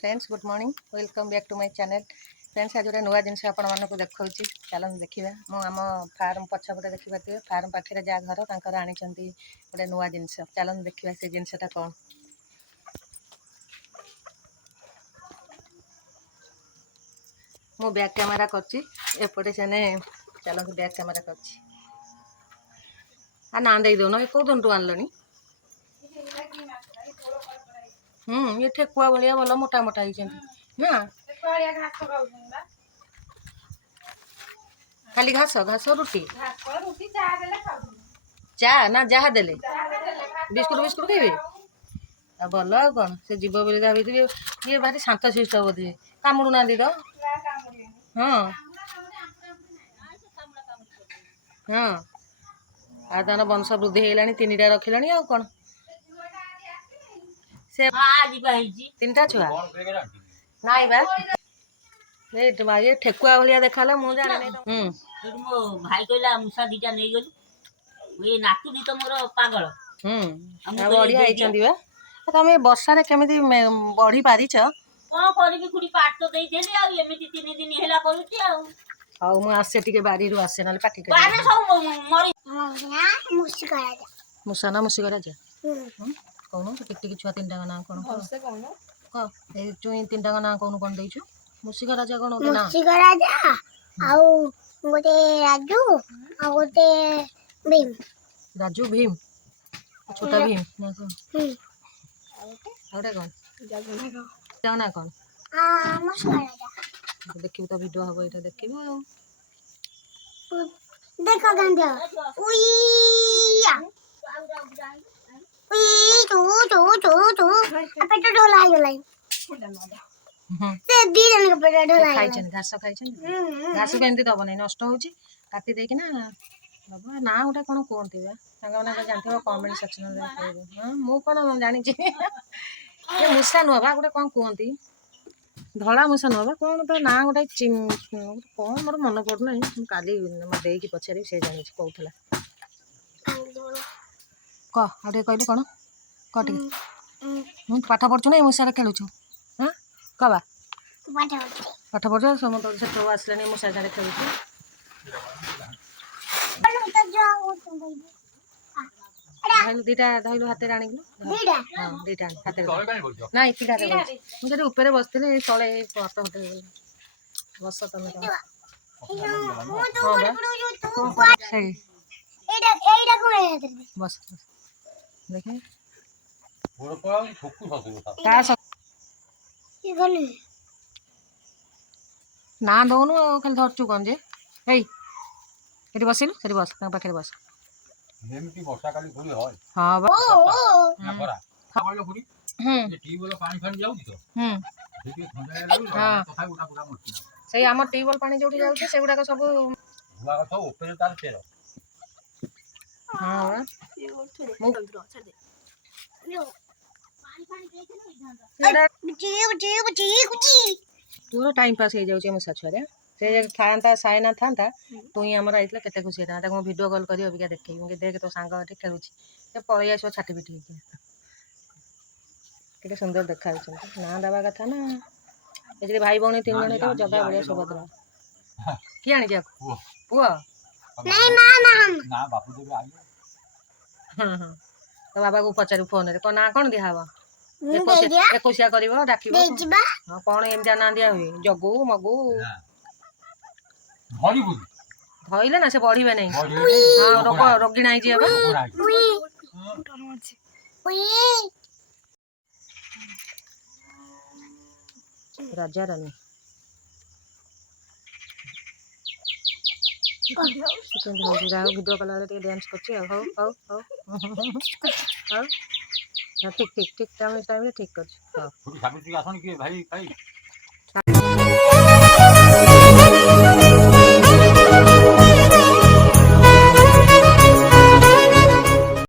friends good morning welcome back to my channel friends आज गोटे नुआ जिनस आपको देखा चलते देखा मुझे फार्म पछपटे देखिए फार्म पाखे जहाँ घर तर आनी गोटे नुआ जिनस चलते देखा से जिनसटा कौन मु बैक कैमेरा करपटे से चलते बैक कैमेरा कर ना दे दौन कौ दिन टू आनल ये ठेकुआ भाया भल मोटा मोटा ना खाली घास घास रुटी चा ना जहाँ देले बिस्कुट बिस्कुट खाइबे भल आ कौन से जीव बोली भाई ये भारी शांत शिष्ट बोधे कामुड़ू ना तो हाँ हाँ आ तार वंश वृद्धि है तीन टा रखिला आ कौन से तीन टा छुआ नाई बा ये ठेकुआ भाया देखा मुझे मो भाई कहला मुसा दीटा नहीं गलु ये नातुनी तो मोर पागल बढ़िया तुम वर्षा केमी बढ़ी पारिच कौन करी खुड़ी पाट तो देदेली आ एमिति 3 दिन हेला करूची आ हां मु आसे टिके बारी रु आसे नाले पाटी कर बारे सब मरी मुसा ना मुसी करा जा कौन टिक टिक छुआ तीन टा ना कौन से कौन क ए चुई तीन टा ना कौन कौन देछु मुसी करा जा कौन ना मुसी करा जा आउ गोटे राजू आ गोटे भीम राजू भीम छोटा भीम ना कौन आउटे कौन जाओ ना कौन मुसी करा जा देखिबो तो वीडियो हबो एटा देखिबो आ देखो गंदे उइया उई तू अपे तो ढोला गेलै से दी जन के पेट ढोला खाइछन घास खाइछन घास केमती दब नहीं नष्ट होची काटी देकी ना बाबा ना गोटे कौन कहते मैंने जानते कमेंट सेक्शन में कहबो हाँ मु कौन जानी ये मूषा नुह बा गोटे कौन कहती धला मूषा नुह बा कौन तो ना गोटे कौन मोर मन पड़ना काली देकी पचारि से जानी कहला कह कहले कौन कह पाठ पढ़ु ना मूषा खेलुचु हाँ कबा पाठ पढ़ु समस्त से आसलानी मूषा सारे खेलुचु दीटा धरलु हाथ आणिकलु हाँ दीटा हाथ ना मुझे ऊपर बसती तले पट होटे बस तुम बस देखे ना दौनु खाली धरचु कौन जे ये बसिलु से बस पाखे बस नेमती वर्षा काली खुली होय हां ना खरा खाइलो खुली ये ट्यूबवेल पानी फानी जाउची तो देखि खंडा लागल तथा उठा पूरा मरती सही हमर ट्यूबवेल पानी जोठी जाउची सेगुडा को सब हुआ का सब ऊपर तार तेरो हां मु पूरा टाइम पास हो जाउची मुसा छरे से था साइना था तु ही आमर आइला केते खुशी था ताको वीडियो कॉल करी अबिका देखै देख तो सांग एठी खेलुची से पळै आसो छाटी पिटी केते सुंदर देखा ना दबा कथा ना ए भाई भौणी 3 जण तो जगह बढिया सुभद्रा की आनी जा पुआ नहीं मामा ना बापू देबे आई हां हां तो बाबा को पचारि फोन रे को ना कोन दिया हवा एकोसिया करिवो डाकिवो हां कोन एमजा ना दिया हुई जगू मगू भरी बुझ धइले ना से बढ़िबे नहीं हां रोग रोगी नाही जी अब Raja Rani video call dance करछी हो हो हो ठीक ठीक ठीक टाइम ठीक कर हां साबित्री आसन के भाई भाई